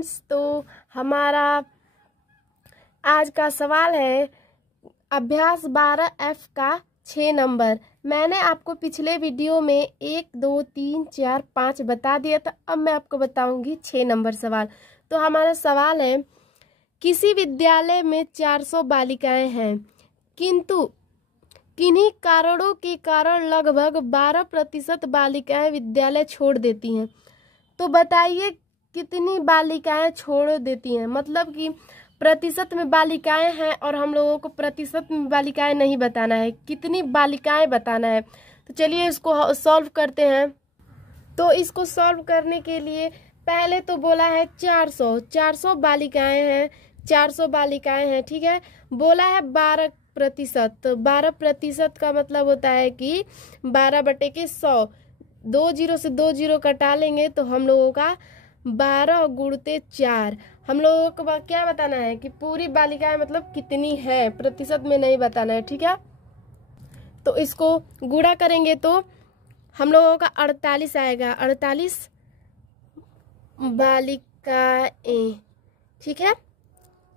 Friends, तो हमारा आज का सवाल है अभ्यास 12F का 6 नंबर। मैंने आपको पिछले वीडियो में 1 2 3 4 5 बता दिया था। अब मैं आपको बताऊंगी 6 नंबर सवाल। तो हमारा सवाल है, किसी विद्यालय में 400 बालिकाएं हैं, किंतु किन्हीं कारणों के कारण लगभग 12% बालिकाएं विद्यालय छोड़ देती हैं। तो बताइए कितनी बालिकाएं छोड़ देती हैं। मतलब कि प्रतिशत में बालिकाएं हैं और हम लोगों को प्रतिशत में बालिकाएं नहीं बताना है, कितनी बालिकाएं बताना है। तो चलिए इसको सॉल्व करते हैं। तो इसको सॉल्व करने के लिए पहले तो बोला है 400 बालिकाएं हैं, 400 बालिकाएं हैं, ठीक है। बोला है 12%, तो 12% का मतलब होता है कि 12/100। 2 जीरो से 2 जीरो कटा लेंगे तो हम लोगों का 12 गुणते 4। हम लोगों को क्या बताना है कि पूरी बालिकाएं मतलब कितनी है, प्रतिशत में नहीं बताना है, ठीक है। तो इसको गुणा करेंगे तो हम लोगों का 48 आएगा, 48 बालिकाएं, ठीक है,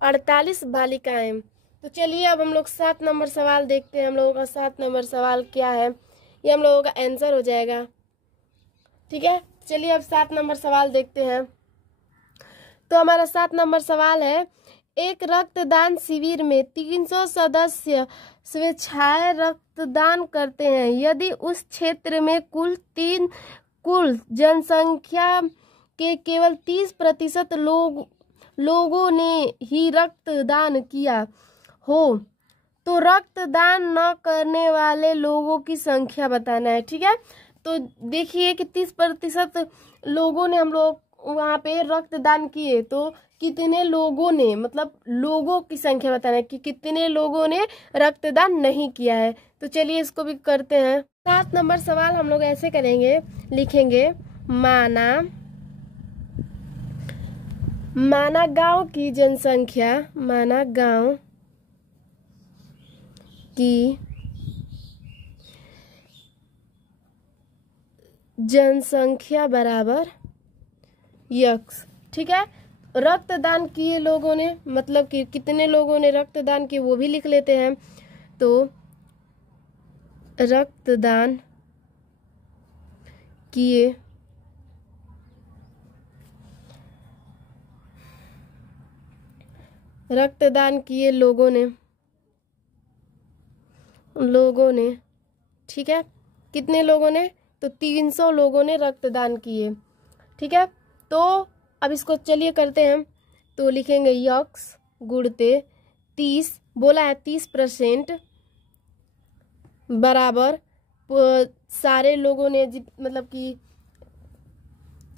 48 बालिकाएं। तो चलिए अब हम लोग 7 नंबर सवाल देखते हैं। हम लोगों का 7 नंबर सवाल क्या है, ये हम लोगों का आंसर हो जाएगा, ठीक है। चलिए अब 7 नंबर सवाल देखते हैं। तो हमारा 7 नंबर सवाल है, एक रक्तदान शिविर में 300 सदस्य स्वेच्छाएं रक्तदान करते हैं। यदि उस क्षेत्र में कुल जनसंख्या के केवल 30% लोगों ने ही रक्तदान किया हो, तो रक्तदान न करने वाले लोगों की संख्या बताना है, ठीक है। तो देखिए कि 30% लोगों ने हम लोग वहाँ पे रक्तदान किए, तो कितने लोगों ने, मतलब लोगों की संख्या बताना है कि कितने लोगों ने रक्तदान नहीं किया है। तो चलिए इसको भी करते हैं। 7 नंबर सवाल हम लोग ऐसे करेंगे, लिखेंगे माना गांव की जनसंख्या, माना गांव की जनसंख्या बराबर यक्स, ठीक है। रक्तदान किए लोगों ने मतलब कि कितने लोगों ने रक्तदान किए वो भी लिख लेते हैं। तो रक्तदान किए लोगों ने, ठीक है, कितने लोगों ने, तो 300 लोगों ने रक्तदान किए, ठीक है। तो अब इसको चलिए करते हैं। तो लिखेंगे यक्स गुणते 30, बोला है 30% बराबर सारे लोगों ने मतलब कि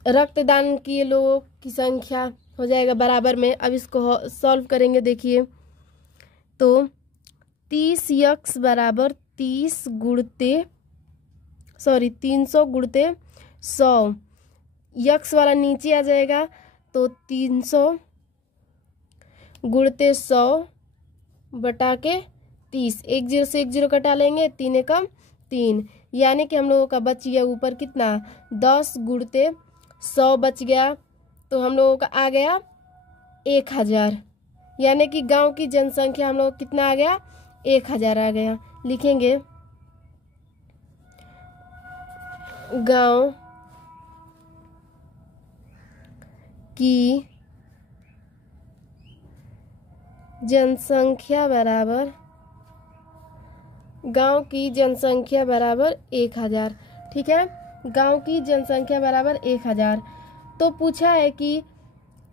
रक्तदान किए लोगों की संख्या हो जाएगा बराबर में। अब इसको सॉल्व करेंगे, देखिए तो 30 यक्स बराबर 300 गुणते 100। यक्स वाला नीचे आ जाएगा, तो 300 गुणते 100 बटा के 30। 1 जीरो से 1 जीरो कटा लेंगे, 3 एकम 3, यानी कि हम लोगों का बच गया ऊपर कितना, 10 गुणते 100 बच गया। तो हम लोगों का आ गया 1000, यानी कि गांव की जनसंख्या हम लोग कितना आ गया, 1000 आ गया। लिखेंगे गांव की जनसंख्या बराबर 1000, ठीक है। गांव की जनसंख्या बराबर 1000। तो पूछा है कि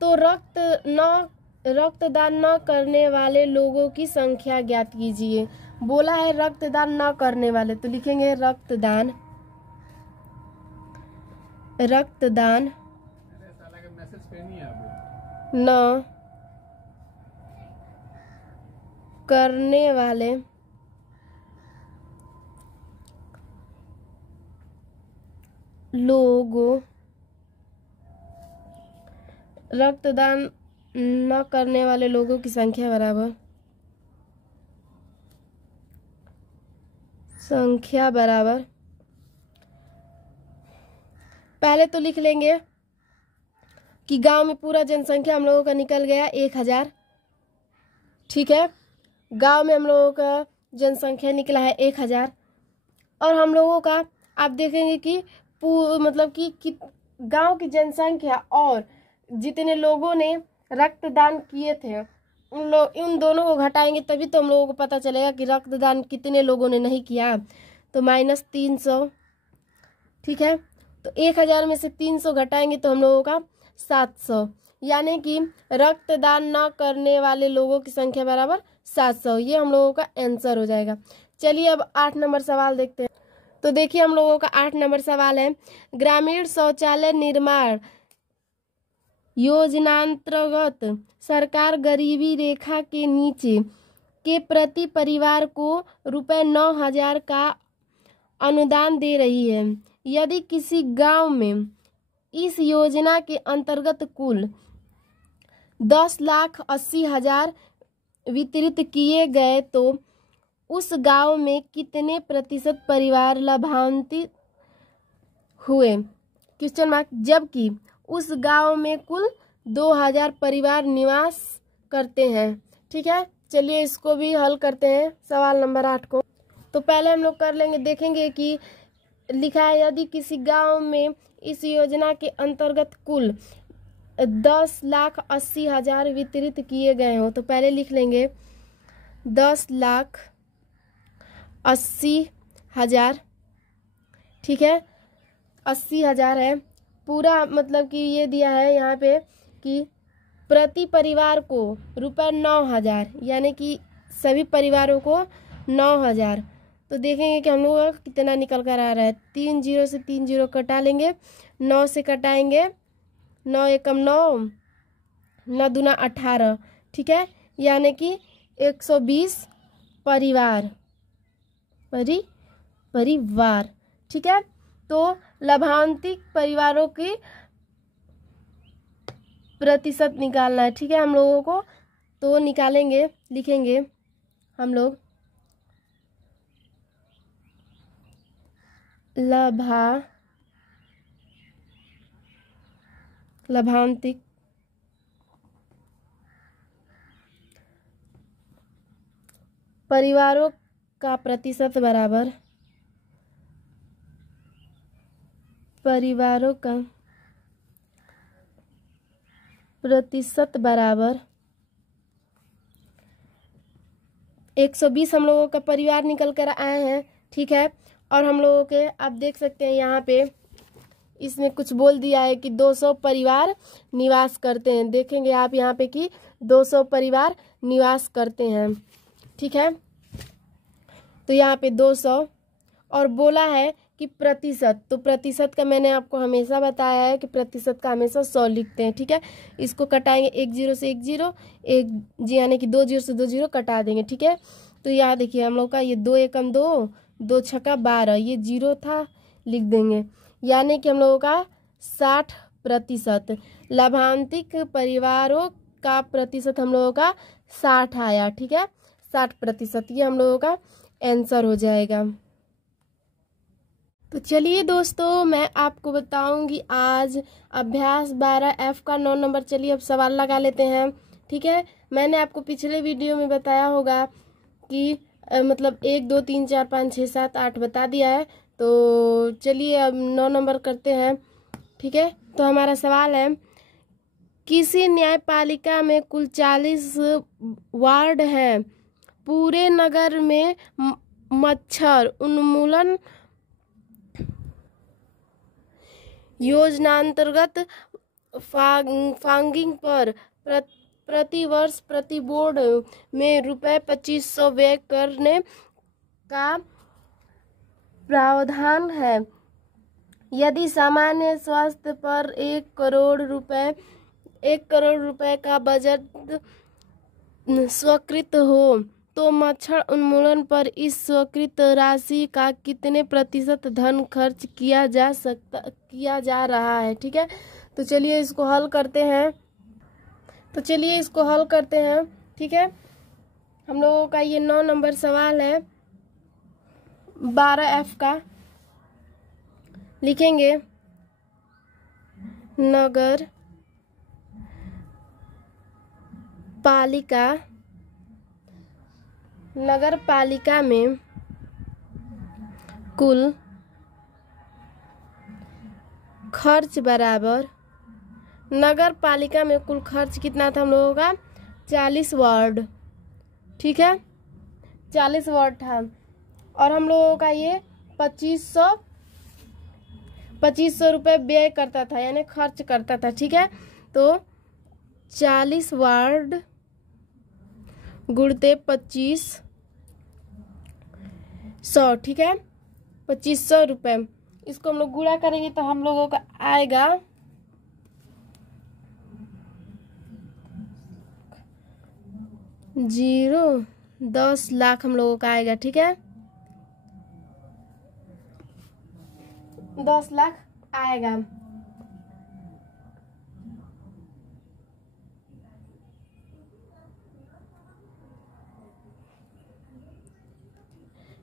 तो रक्तदान न करने वाले लोगों की संख्या ज्ञात कीजिए। बोला है रक्तदान न करने वाले, तो लिखेंगे रक्तदान न करने वाले लोगों, रक्तदान न करने वाले लोगों की संख्या बराबर पहले तो लिख लेंगे कि गांव में पूरा जनसंख्या हम लोगों का निकल गया 1000। ठीक है, गांव में हम लोगों का जनसंख्या निकला है 1000। और हम लोगों का आप देखेंगे कि मतलब कि गांव की जनसंख्या और जितने लोगों ने रक्तदान किए थे उन दोनों को घटाएंगे तभी तो हम लोगों को पता चलेगा कि रक्तदान कितने लोगों ने नहीं किया। तो -300। ठीक है, तो 1000 में से 300 घटाएंगे तो हम लोगों का 700, यानी कि रक्तदान न करने वाले लोगों की संख्या बराबर 700। ये हम लोगों का आंसर हो जाएगा। चलिए अब 8 नंबर सवाल देखते हैं। तो देखिए हम लोगों का 8 नंबर सवाल है, ग्रामीण शौचालय निर्माण योजनांतर्गत सरकार गरीबी रेखा के नीचे के प्रति परिवार को ₹9,000 का अनुदान दे रही है। यदि किसी गांव में इस योजना के अंतर्गत कुल 10,80,000 वितरित किए गए तो उस गांव में कितने प्रतिशत परिवार लाभान्वित हुए? Question mark. जबकि उस गांव में कुल 2000 परिवार निवास करते हैं। ठीक है, चलिए इसको भी हल करते हैं सवाल नंबर 8 को। तो पहले हम लोग कर लेंगे, देखेंगे कि लिखा है यदि किसी गांव में इस योजना के अंतर्गत कुल 10,80,000 वितरित किए गए हों। तो पहले लिख लेंगे 10,80,000। ठीक है, 80,000 है पूरा, मतलब कि ये दिया है यहाँ पे कि प्रति परिवार को ₹9,000, यानी कि सभी परिवारों को 9,000। तो देखेंगे कि हम लोग का कितना निकल कर आ रहा है। 3 0 से 3 0 कटा लेंगे, 9 से कटाएंगे, 9 एकम 9, 9 दूना 18। ठीक है, यानी कि 120 परिवार परिवार। ठीक है, तो लाभान्वित परिवारों की प्रतिशत निकालना है। ठीक है, हम लोगों को तो निकालेंगे, लिखेंगे हम लोग लाभान्वित परिवारों का प्रतिशत बराबर परिवारों का प्रतिशत बराबर 120 हम लोगों का परिवार निकल कर आए हैं। ठीक है, और हम लोगों के आप देख सकते हैं यहाँ पे इसमें कुछ बोल दिया है कि 200 परिवार निवास करते हैं। देखेंगे आप यहाँ पे कि 200 परिवार निवास करते हैं। ठीक है, तो यहाँ पे 200 और बोला है कि प्रतिशत, तो प्रतिशत का मैंने आपको हमेशा बताया है कि प्रतिशत का हमेशा 100 लिखते हैं। ठीक है, इसको कटाएंगे 1 0 से 1 0, यानी कि 2 0 से 2 0 कटा देंगे। ठीक है, तो यहाँ देखिए हम लोग का ये 2 एकम 2, 2 छक्का 12, ये 0 था, लिख देंगे, यानी कि हम लोगों का 60% लाभान्वित परिवारों का प्रतिशत हम लोगों का 60 आया। ठीक है, 60%, ये हम लोगों का आंसर हो जाएगा। तो चलिए दोस्तों, मैं आपको बताऊंगी आज अभ्यास 12F का 9 नंबर। चलिए अब सवाल लगा लेते हैं। ठीक है, मैंने आपको पिछले वीडियो में बताया होगा कि मतलब 1 2 3 4 5 6 7 8 बता दिया है। तो चलिए अब 9 नंबर करते हैं। ठीक है, तो हमारा सवाल है, किसी न्यायपालिका में कुल 40 वार्ड है। पूरे नगर में मच्छर उन्मूलन योजनांतर्गत फॉगिंग पर प्रतिवर्ष प्रति बोर्ड में ₹2500 व्यय करने का प्रावधान है। यदि सामान्य स्वास्थ्य पर 1 करोड़ रुपए का बजट स्वीकृत हो तो मच्छर उन्मूलन पर इस स्वीकृत राशि का कितने प्रतिशत धन खर्च किया जा रहा है। ठीक है, तो चलिए इसको हल करते हैं। ठीक है, हम लोगों का ये 9 नंबर सवाल है 12F का। लिखेंगे नगर पालिका नगर पालिका में कुल खर्च बराबर, नगर पालिका में कुल खर्च कितना था हम लोगों का 40 वार्ड, ठीक है 40 वार्ड था, और हम लोगों का ये 2500 रुपये व्यय करता था यानी खर्च करता था, ठीक है। तो 40 वार्ड गुणते 2500, ठीक है 2500 रुपये। इसको हम लोग गुणा करेंगे तो हम लोगों का आएगा 10 लाख हम लोगों का आएगा, ठीक है 10 लाख आएगा।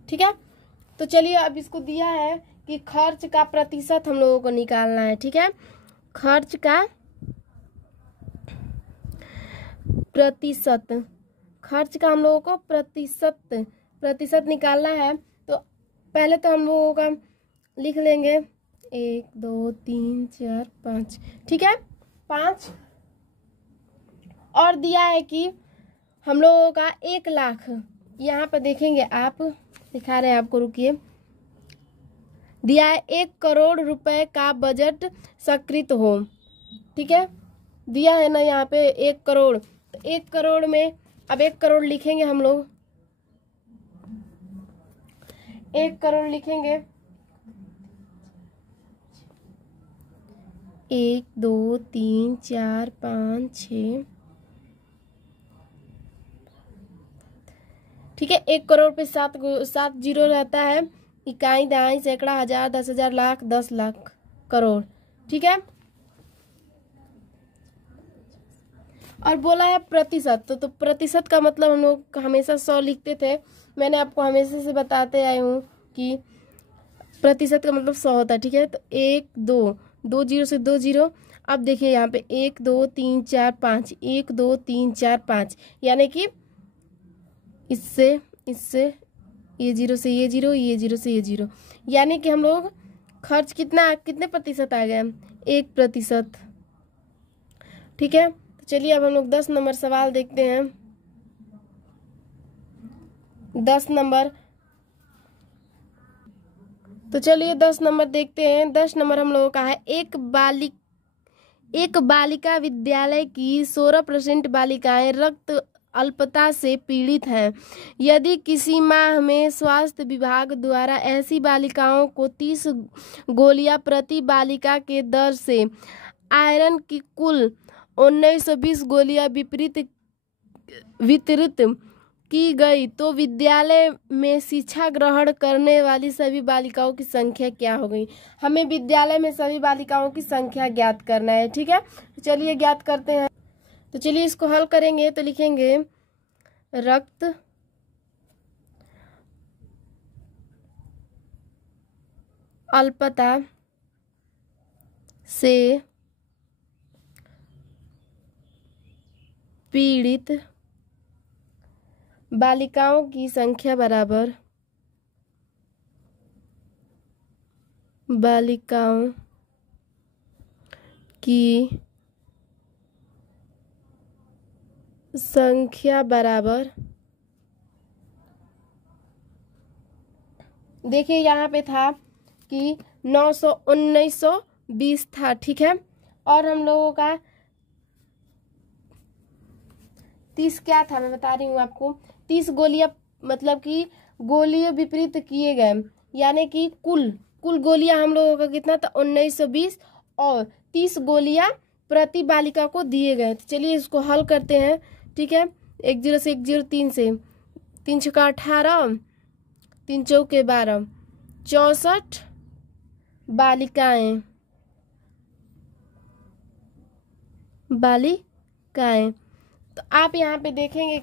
ठीक है, तो चलिए अब इसको दिया है कि खर्च का प्रतिशत हम लोगों को निकालना है, ठीक है खर्च का प्रतिशत, खर्च का हम लोगों को प्रतिशत निकालना है। तो पहले तो हम लोगों का लिख लेंगे 1 2 3 4 5, ठीक है 5, और दिया है कि हम लोगों का 1 लाख, यहाँ पर देखेंगे आप, दिखा रहे हैं आपको, रुकिए, दिया है 1 करोड़ रुपए का बजट स्वीकृत हो, ठीक है दिया है ना यहाँ पे 1 करोड़, तो 1 करोड़ में अब 1 करोड़ लिखेंगे हम लोग, 1 करोड़ लिखेंगे 1 2 3 4 5 6, ठीक है 1 करोड़ पे 7 जीरो रहता है, इकाई दहाई सैकड़ा हजार 10,000 लाख 10 लाख करोड़, ठीक है। और बोला है प्रतिशत, तो प्रतिशत का मतलब हम लोग हमेशा 100 लिखते थे, मैंने आपको हमेशा से बताते आए हूँ कि प्रतिशत का मतलब 100 होता है, ठीक है। तो 1 2 जीरो से 2 जीरो, अब देखिए यहाँ पे 1 2 3 4 5, 1 2 3 4 5, यानी कि इससे ये जीरो से ये जीरो, ये जीरो से ये जीरो, यानी कि हम लोग खर्च कितने प्रतिशत आ गया 1%, ठीक है। तो चलिए अब हम लोग 10 नंबर सवाल देखते हैं। 10 नंबर, तो चलिए 10 नंबर देखते हैं। 10 नंबर हम लोगों का है एक बालिका विद्यालय की 16% बालिकाएं रक्त अल्पता से पीड़ित हैं। यदि किसी माह में स्वास्थ्य विभाग द्वारा ऐसी बालिकाओं को 30 गोलियां प्रति बालिका के दर से आयरन की कुल 1920 गोलियां वितरित की गई तो विद्यालय में शिक्षा ग्रहण करने वाली सभी बालिकाओं की संख्या क्या हो गई। हमें विद्यालय में सभी बालिकाओं की संख्या ज्ञात करना है, ठीक है। चलिए ज्ञात करते हैं। तो चलिए इसको हल करेंगे तो लिखेंगे रक्त अल्पता से पीड़ित बालिकाओं की संख्या बराबर बालिकाओं की संख्या बराबर, देखिए यहाँ पे था कि 1920 था, ठीक है। और हम लोगों का 30 क्या था मैं बता रही हूँ आपको, 30 गोलियां मतलब कि गोलियां विपरीत किए गए, यानी कि कुल गोलियां हम लोगों का कितना था 1920 और 30 गोलियां प्रति बालिका को दिए गए। तो चलिए इसको हल करते हैं, ठीक है। 1 0 से 1 0 3 से 3 6 18 3 चौके 12 64 बालिकाएं तो आप यहाँ पे देखेंगे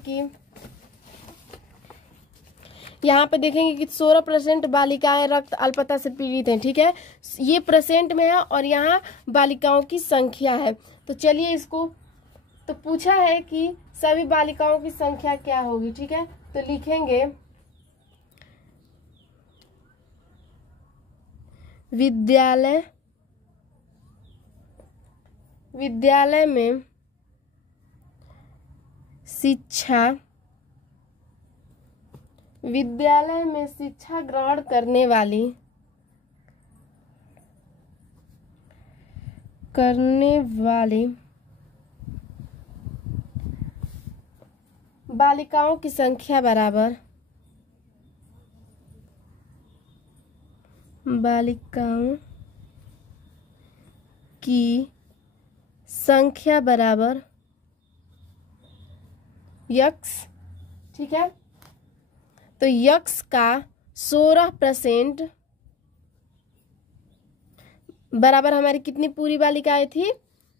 कि 16% बालिकाएं रक्त अल्पता से पीड़ित हैं, ठीक है। ये परसेंट में है और यहाँ बालिकाओं की संख्या है। तो चलिए इसको, तो पूछा है कि सभी बालिकाओं की संख्या क्या होगी। ठीक है, तो लिखेंगे विद्यालय में शिक्षा ग्रहण करने वाली बालिकाओं की संख्या बराबर यक्स। ठीक है, तो यक्स का 16% बराबर हमारी कितनी पूरी बालिकाएं थी,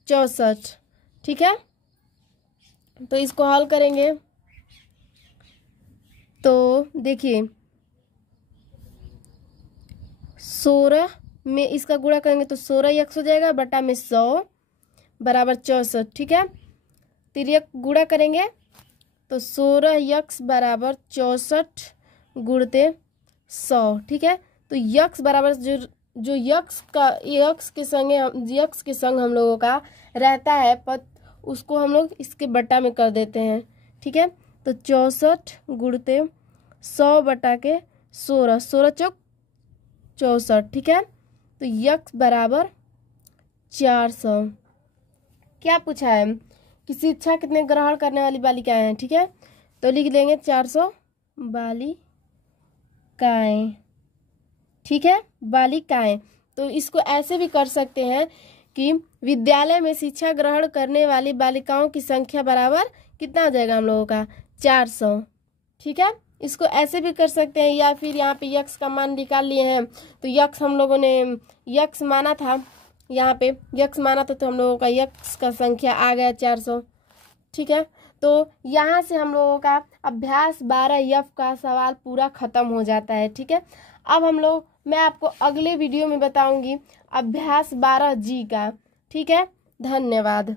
64। ठीक है, तो इसको हल करेंगे तो देखिए 16 में इसका गुणा करेंगे तो 16 यक्स हो जाएगा, बटा में 100 बराबर 64। ठीक है, तिर्यक गुणा करेंगे तो 16 यक्स बराबर 64 गुणते 100। ठीक है, तो यक्स बराबर जो यक्स के संग हम लोगों का रहता है पद, उसको हम लोग इसके बटा में कर देते हैं। ठीक है, तो 64 गुणते 100 बटा के 16, 16 चौक 64। ठीक है, तो यक्स बराबर 400। क्या पूछा है कि शिक्षा कितने ग्रहण करने वाली बालिकाएं हैं। ठीक है, तो लिख देंगे 400 बालिकाएं। ठीक है, बालिकाएं। तो इसको ऐसे भी कर सकते हैं कि विद्यालय में शिक्षा ग्रहण करने वाली बालिकाओं की संख्या बराबर कितना हो जाएगा हम लोगों का, 400। ठीक है, इसको ऐसे भी कर सकते हैं, या फिर यहाँ पे यक्स का मान निकाल लिए हैं तो यक्स हम लोगों ने यक्स माना था, यहाँ पे यक्स माना था तो हम लोगों का यक्स का संख्या आ गया 400। ठीक है, तो यहाँ से हम लोगों का अभ्यास 12F का सवाल पूरा खत्म हो जाता है। ठीक है, अब मैं आपको अगले वीडियो में बताऊंगी अभ्यास 12G का। ठीक है, धन्यवाद।